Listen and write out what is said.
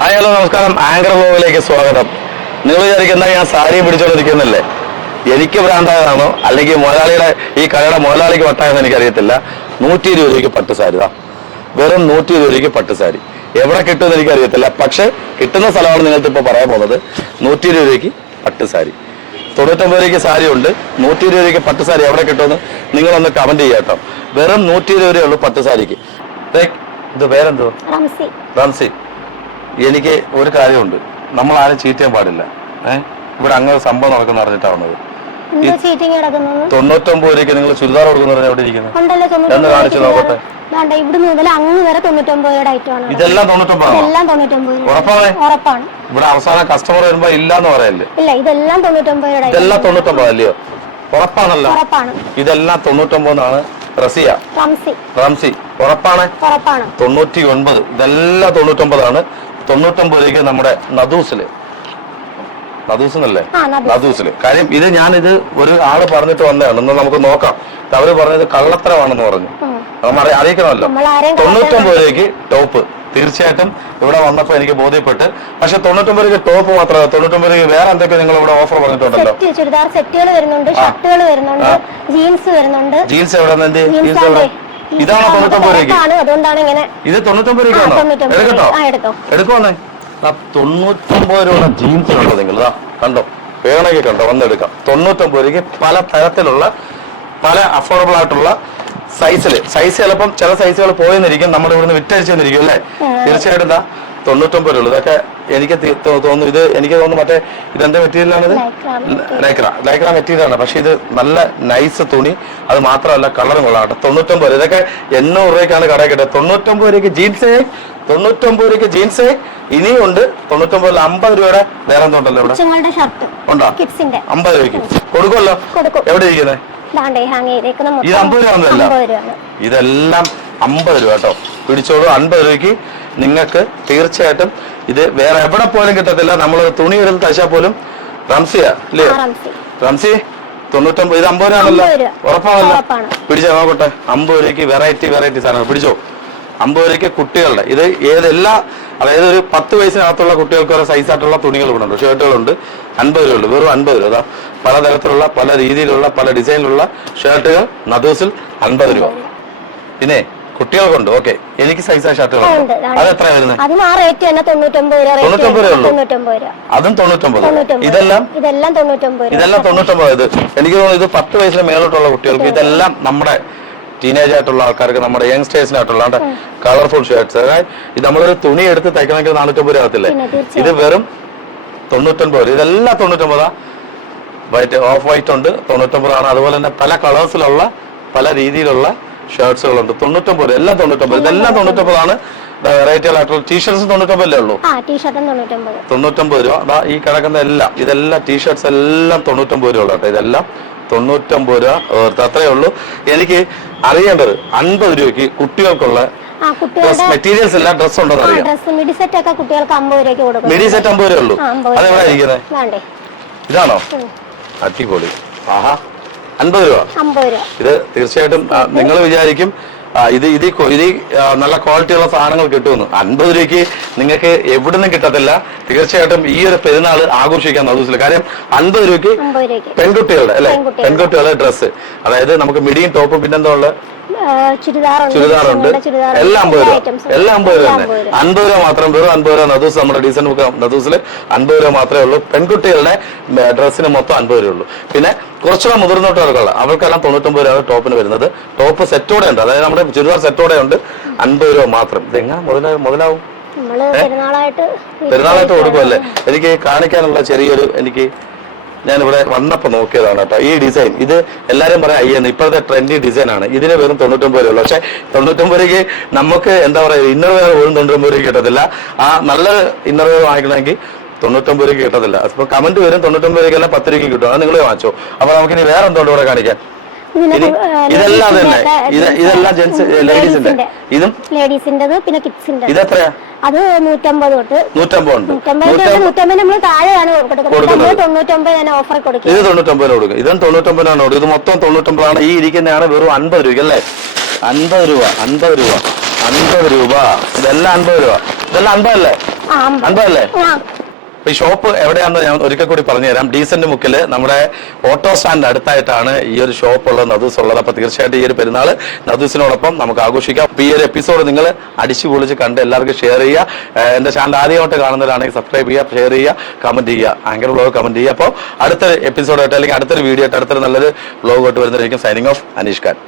Hi hello നമസ്കാരം. Anchor വ്ലോഗിലേക്ക് സ്വാഗതം. നിങ്ങൾ വിചാരിക്കുന്ന ഞാൻ സാരി പിടിച്ചോണ്ടിരിക്കുന്നില്ലേ? എനിക്ക് ഭ്രാന്തായതാണോ അല്ലെങ്കിൽ മുതലാളിയുടെ ഈ കടയുടെ മുതലാളിക്ക് വട്ടായെന്ന് എനിക്കറിയത്തില്ല. നൂറ്റി ഇരുപത് രൂപയ്ക്ക് പട്ട് സാരി താ വെറും നൂറ്റി ഇരുപത് രൂപയ്ക്ക് പട്ട് സാരി. എവിടെ കിട്ടുമെന്ന് എനിക്കറിയത്തില്ല. പക്ഷെ കിട്ടുന്ന സ്ഥലമാണ് നിങ്ങൾക്ക് ഇപ്പോൾ പറയാൻ പോകുന്നത്. നൂറ്റി ഇരുപത് രൂപയ്ക്ക് പട്ട് സാരി. തൊണ്ണൂറ്റൊമ്പത് രൂപയ്ക്ക് സാരി ഉണ്ട്. നൂറ്റി ഇരുപത് രൂപയ്ക്ക് പട്ട് സാരി എവിടെ കിട്ടുമെന്ന് നിങ്ങളൊന്ന് കമന്റ് ചെയ്യാം കേട്ടോ. വെറും നൂറ്റി ഇരുപത് രൂപയുള്ളൂ പട്ട് സാരിക്ക്. ഇത് പേരെന്തോ റംസി. എനിക്ക് ഒരു കാര്യമുണ്ട്. നമ്മൾ ആരും ചീറ്റ് ചെയ്യാൻ പാടില്ല. ഏഹ് ഇവിടെ അങ്ങനെ സംഭവം നടക്കുന്ന അറിഞ്ഞിട്ടാ വന്നത് തൊണ്ണൂറ്റൊമ്പത് രൂപയ്ക്ക് നിങ്ങൾ ചുരിദാർ കൊടുക്കുന്ന എവിടെ ഇരിക്കുന്നത് എന്ന് കാണിച്ചു നോക്കട്ടെ? ഇവിടുന്ന് മുതൽ അങ്ങ് വരെ തൊണ്ണൂറ്റൊമ്പത് ഇതെല്ലാം തൊണ്ണൂറ്റൊമ്പത് ഉറപ്പാണ്? ഉറപ്പാണ്. ഇവിടെ അവസാനം കസ്റ്റമർ വരുമ്പോ ഇല്ലാന്ന് പറയല്ലേ? ഇല്ല ഇതെല്ലാം തൊണ്ണൂറ്റൊമ്പത് ഇതെല്ലാം തൊണ്ണൂറ്റൊമ്പത് അല്ലയോ? ഉറപ്പാണല്ലോ. ഉറപ്പാണ്. ഇതെല്ലാം തൊണ്ണൂറ്റൊമ്പതാണ് റസിയ. റംസി. ഉറപ്പാണ്? തൊണ്ണൂറ്റി ഒൻപത് ഇതെല്ലാം തൊണ്ണൂറ്റൊമ്പതാണ്. തൊണ്ണൂറ്റൊമ്പത് രൂപയ്ക്ക് നമ്മുടെ നദൂസിൽ. നദൂസ് എന്നല്ലേ ആ നദൂസ്. നദൂസിൽ. കാര്യം ഇത് ഞാനിത് ഒരു ആൾ പറഞ്ഞിട്ട് വന്നതാണ്. ഇന്ന് നമുക്ക് നോക്കാം. അവർ പറഞ്ഞത് കള്ളത്തരമാണെന്ന് പറഞ്ഞു. നമ്മൾ അറിയിക്കണമല്ലോ. തൊണ്ണൂറ്റൊമ്പത് രൂപയ്ക്ക് ടോപ്പ്. തീർച്ചയായിട്ടും ഇവിടെ വന്നപ്പോൾ എനിക്ക് ബോധ്യപ്പെട്ട്. പക്ഷെ തൊണ്ണൂറ്റൊമ്പത് രൂപയ്ക്ക് ടോപ്പ് മാത്രമല്ല. തൊണ്ണൂറ്റൊമ്പത് രൂപയ്ക്ക് വേറെ എന്തൊക്കെ നിങ്ങൾ ഇവിടെ ഓഫർ പറഞ്ഞിട്ടുണ്ടല്ലോ? ചുരിദാർ സെറ്റുകൾ വരുന്നുണ്ട്. ഷർട്ടുകൾ വരുന്നുണ്ട്. ജീൻസ് വരുന്നുണ്ട്. ജീൻസ് എവിടെ? ജീൻസ് ഇതാണോ തൊണ്ണൂറ്റൊമ്പത് രൂപയ്ക്ക്. ഇത് തൊണ്ണൂറ്റൊമ്പത് ആ, രൂപയ്ക്കാണോ എടുക്കട്ടോ? ആ, എടുത്തോ. എടുക്കുവാന്നേ ആ തൊണ്ണൂറ്റൊമ്പത് രൂപ ജീൻസ് കണ്ടോ നിങ്ങൾ? ഇതാ കണ്ടോ? വേണമെങ്കിൽ കണ്ടോ? വന്നെടുക്കാം തൊണ്ണൂറ്റൊമ്പത് രൂപയ്ക്ക് പല തരത്തിലുള്ള പല അഫോർഡബിൾ ആയിട്ടുള്ള സൈസിൽ സൈസ് ചിലപ്പം ചില സൈസുകൾ പോയെന്നിരിക്കും നമ്മുടെ ഇവിടുന്ന് വിറ്റഴിച്ചെന്നിരിക്കും അല്ലേ? തീർച്ചയായിട്ടും ഇതാ തൊണ്ണൂറ്റൊമ്പത് ഉള്ളൂ. ഇതൊക്കെ എനിക്ക് തോന്നുന്നു ഇത് എനിക്ക് തോന്നുന്നു മറ്റേ ഇതെന്താ മെറ്റീരിയലാണിത് ലൈക്രാ ലൈക്ര ലൈക്ര മെറ്റീരിയലാണ് പക്ഷെ ഇത് നല്ല നൈസ് തുണി. അത് മാത്രമല്ല കളറും കൊള്ളാം തൊണ്ണൂറ്റൊമ്പത്. രൂപ ഇതൊക്കെ എണ്ണൂറ് രൂപയ്ക്കാണ് കടയിൽ കിട്ടുക തൊണ്ണൂറ്റൊമ്പത് രൂപയ്ക്ക് ജീൻസ് തൊണ്ണൂറ്റൊമ്പത് രൂപയ്ക്ക് ജീൻസ് ഇനിയും ഉണ്ട്. തൊണ്ണൂറ്റൊമ്പതിൽ അമ്പത് രൂപയുടെ വേറെ എന്തുണ്ടല്ലോ ഇവിടെ. ഉണ്ടോ? അമ്പത് രൂപയ്ക്ക്. കൊടുക്കുമല്ലോ? കൊടുക്കും. എവിടെ ഇരിക്കുന്നത് ഇത് അമ്പത് രൂപ ഇതെല്ലാം അമ്പത് രൂപ കേട്ടോ. പിടിച്ചോളൂ. അൻപത് രൂപയ്ക്ക് നിങ്ങൾക്ക് തീർച്ചയായിട്ടും ഇത് വേറെ എവിടെ പോലും കിട്ടത്തില്ല. നമ്മൾ തുണി ഒരു തശ പോലും റംസിയ അല്ലേ? റംസി. തൊണ്ണൂറ്റൊമ്പത് ഇത് അമ്പത് രൂപയാണല്ലോ രൂപ. ഉറപ്പാണല്ലോ? ഉറപ്പാണ്. പിടിച്ചോ നോക്കട്ടെ. അമ്പത് രൂപയ്ക്ക് വെറൈറ്റി വെറൈറ്റി സാധനങ്ങൾ. പിടിച്ചോ? അമ്പത് രൂപയ്ക്ക് കുട്ടികളുടെ. ഇത് ഏതെല്ലാ അതായത് ഒരു പത്ത് വയസ്സിനകത്തുള്ള കുട്ടികൾക്ക് ഓരോ സൈസായിട്ടുള്ള തുണികൾ ഇവിടെ ഉണ്ട് ഷർട്ടുകളുണ്ട്. അൻപത് രൂപ ഉള്ളൂ വെറും അൻപത് രൂപ. അതാ പലതരത്തിലുള്ള പല രീതിയിലുള്ള പല ഡിസൈനിലുള്ള ഷർട്ടുകൾ നദൂസിൽ അൻപത് രൂപ. പിന്നെ കുട്ടികൾക്കുണ്ട്. ഓക്കെ എനിക്ക് സൈസ് ഇതാണ്. അത് എത്ര വരുന്നത് അതിന് ആ റേറ്റ് തന്നെ തൊണ്ണൂറ്റൊമ്പത് രൂപ തൊണ്ണൂറ്റൊമ്പത് രൂപ? തൊണ്ണൂറ്റൊമ്പത് രൂപ. അതും തൊണ്ണൂറ്റൊമ്പത് ഇതെല്ലാം? ഇതെല്ലാം തൊണ്ണൂറ്റൊമ്പത് ഇതെല്ലാം തൊണ്ണൂറ്റൊമ്പത് ഇത്. എനിക്ക് തോന്നുന്നു ഇത് പത്ത് വയസ്സിന് മേലോട്ടുള്ള കുട്ടികൾക്ക് ഇതെല്ലാം നമ്മുടെ ടീനേജ് ആയിട്ടുള്ള ആൾക്കാർക്ക് നമ്മുടെ യങ്സ്റ്റേഴ്സിനായിട്ടുള്ള കളർഫുൾ ഷർട്ട്സ് ഇത് നമ്മളൊരു തുണി എടുത്ത് തയ്ക്കണമെങ്കിൽ നാനൂറ്റമ്പത് രൂപ ആകത്തില്ലേ? ഇത് വെറും തൊണ്ണൂറ്റൊൻപത് രൂപ. ഇതെല്ലാം തൊണ്ണൂറ്റൊമ്പതാ. വൈറ്റ് ഓഫ് വൈറ്റ് ഉണ്ട്. തൊണ്ണൂറ്റൊമ്പതാണ്. അതുപോലെ തന്നെ പല കളേഴ്സിലുള്ള പല രീതിയിലുള്ള ഷർട്ട്സുകളുണ്ട് തൊണ്ണൂറ്റൊമ്പത് എല്ലാം തൊണ്ണൂറ്റൊമ്പത്. ഇതെല്ലാം തൊണ്ണൂറ്റൊമ്പതാണ്. വെറൈറ്റികളായിട്ടുള്ള ടീഷർട്സ് തൊണ്ണൂറ്റൊമ്പതല്ലേ ഉള്ളൂ? ആ ടീഷർട്ടും തൊണ്ണൂറ്റൊമ്പത്. തൊണ്ണൂറ്റമ്പത് രൂപ. അതാ ഈ കിടക്കുന്ന എല്ലാം ഇതെല്ലാം ടീഷർട്സ് എല്ലാം തൊണ്ണൂറ്റൊമ്പത് രൂപ ഉള്ള കേട്ടോ. ഇതെല്ലാം തൊണ്ണൂറ്റൊമ്പത് രൂപ. ഓർത്ത് അത്രേ ഉള്ളൂ. എനിക്ക് അറിയേണ്ടത് അൻപത് രൂപയ്ക്ക് കുട്ടികൾക്കുള്ള മെറ്റീരിയൽസ് എല്ലാം ഡ്രസ് ഉണ്ടോ അറിയാം. മിഡി സെറ്റ് ഒക്കെ കുട്ടികൾക്ക് അമ്പത് രൂപയ്ക്ക് കൊടുക്കും. അമ്പത് രൂപ ഉള്ളൂ. അതെവിടെ ഇരിക്കുന്നത് ഇതാണോ. അടിപൊളി. ആഹാ. അൻപത് രൂപ. ഇത് തീർച്ചയായിട്ടും നിങ്ങൾ വിചാരിക്കും ഇത് ഇത് ഇത് നല്ല ക്വാളിറ്റിയുള്ള സാധനങ്ങൾ കിട്ടുമെന്ന്. അൻപത് രൂപയ്ക്ക് നിങ്ങൾക്ക് എവിടെ നിന്നും കിട്ടത്തില്ല. തീർച്ചയായിട്ടും ഈ ഒരു പെരുന്നാൾ ആഘോഷിക്കാൻ ദിവസത്തിൽ കാര്യം അൻപത് രൂപയ്ക്ക് പെൺകുട്ടികളുടെ അല്ലെ? പെൺകുട്ടികളുടെ. ഡ്രസ്സ് അതായത് നമുക്ക് മിടിയും ടോപ്പും പിന്നെന്താ ഉള്ളത്? ചുരിദാറുണ്ട്. എല്ലാം അമ്പത് രൂപ എല്ലാം അമ്പത് രൂപ തന്നെ അൻപത് രൂപ മാത്രം വെറും അൻപത് രൂപ നദൂസ് നമ്മുടെ ഡീസൻ ബുക്ക് നദൂസിൽ അൻപത് രൂപ മാത്രമേ ഉള്ളൂ. പെൺകുട്ടികളുടെ ഡ്രസ്സിന് മൊത്തം അൻപത് രൂപ ഉള്ളൂ. പിന്നെ കുറച്ചുകൂടെ മുതിർന്നോട്ടവർക്കുള്ള അവർക്കെല്ലാം തൊണ്ണൂറ്റൊമ്പത് രൂപ ടോപ്പിന് വരുന്നത്. ടോപ്പ് സെറ്റോടെ ഉണ്ട്. അതായത് നമ്മുടെ ചുരിദാർ സെറ്റോടെ ഉണ്ട്. അൻപത് രൂപ മാത്രം. ഇതെങ്ങനെ മുതലാവും? മുതലാവും പെരുന്നാളായിട്ട് കൊടുക്കുമല്ലേ എനിക്ക് കാണിക്കാനുള്ള ചെറിയൊരു എനിക്ക് ഞാനിവിടെ വന്നപ്പോൾ നോക്കിയതാണ് കേട്ടോ ഈ ഡിസൈൻ ഇത് എല്ലാരും പറയാം അയ്യെന്ന് ഇപ്പോഴത്തെ ട്രെൻഡി ഡിസൈൻ ആണ്. ഇതിന് വെറും തൊണ്ണൂറ്റൊമ്പത് രൂപ പക്ഷെ തൊണ്ണൂറ്റൊമ്പത് നമുക്ക് എന്താ പറയുക ഇന്നർ വെയർ പോലും തൊണ്ണൂറ്റൊമ്പത് രൂപ കിട്ടത്തില്ല. ആ നല്ല ഇന്നർ വെയർ വാങ്ങിക്കണമെങ്കിൽ തൊണ്ണൂറ്റൊമ്പത് രൂപയ്ക്ക് കിട്ടത്തില്ല. അപ്പോൾ കമന്റ് വരും തൊണ്ണൂറ്റൊമ്പത് രൂപയ്ക്ക് അല്ല പത്ത് രൂപയ്ക്ക് കിട്ടും. അത് നിങ്ങൾ വാങ്ങിച്ചോ. അപ്പൊ നമുക്കിനി വേറെ എന്തുകൊണ്ട് ഇവിടെ ആ, ഇതെല്ലാം തന്നെ ഇതെല്ലാം ജെന്റ്സ് ലേഡീസിന്റെ. ഇതും ലേഡീസിന്റേത് പിന്നെ കിഡ്സിന്റെ ഇതെത്രയാ? അത് നൂറ്റമ്പത് തൊട്ട്. നൂറ്റമ്പത് നൂറ്റമ്പത് നമ്മൾ താഴെയാണ് കൊടുക്കുന്നത്. കൊടുക്കുന്നത്. നമ്മൾ തൊണ്ണൂറ്റൊമ്പത് തന്നെ ഓഫർ ഇത് തൊണ്ണൂറ്റൊമ്പതിന് കൊടുക്കും ഇതും തൊണ്ണൂറ്റൊമ്പതിനാണ് കൊടുക്കും ഇത് മൊത്തം തൊണ്ണൂറ്റൊമ്പതാണ്. ഈ ഇരിക്കുന്നതാണ് വെറും അൻപത് രൂപ അല്ലേ? അൻപത് രൂപ അൻപത് രൂപ അൻപത് രൂപ. ഇതെല്ലാം അൻപത് രൂപ. ഇതെല്ലാം അൻപതല്ലേ. അൻപതല്ലേ? ഈ ഷോപ്പ് എവിടെയാണെന്ന് ഞാൻ ഒരിക്കൽ കൂടി പറഞ്ഞുതരാം. ഡീസന്റ് മുക്കിൽ നമ്മുടെ ഓട്ടോ സ്റ്റാൻഡ് അടുത്തായിട്ടാണ് ഈ ഒരു ഷോപ്പ് ഉള്ളത്. നദൂസ് ഉള്ളത്. അപ്പൊ തീർച്ചയായിട്ടും ഈ ഒരു പെരുന്നാൾ നദൂസിനോടൊപ്പം നമുക്ക് ആഘോഷിക്കാം. അപ്പൊ ഈ ഒരു എപ്പിസോഡ് നിങ്ങൾ അടിച്ചു പൊളിച്ച് കണ്ട് എല്ലാവർക്കും ഷെയർ ചെയ്യുക. എന്റെ ചാനൽ ആദ്യമായിട്ട് കാണുന്നവരാണെങ്കിൽ സബ്സ്ക്രൈബ് ചെയ്യുക ഷെയർ ചെയ്യുക കമന്റ് ചെയ്യുക. ആങ്കർ ബ്ലോഗ് കമന്റ് ചെയ്യുക. അപ്പോൾ അടുത്ത എപ്പിസോഡായിട്ട് അല്ലെങ്കിൽ അടുത്തൊരു വീഡിയോ ആയിട്ട് അടുത്തൊരു നല്ലൊരു ബ്ലോഗ് ആയിട്ട് വരുന്നതായിരിക്കും. Signing off Aneesh Khan.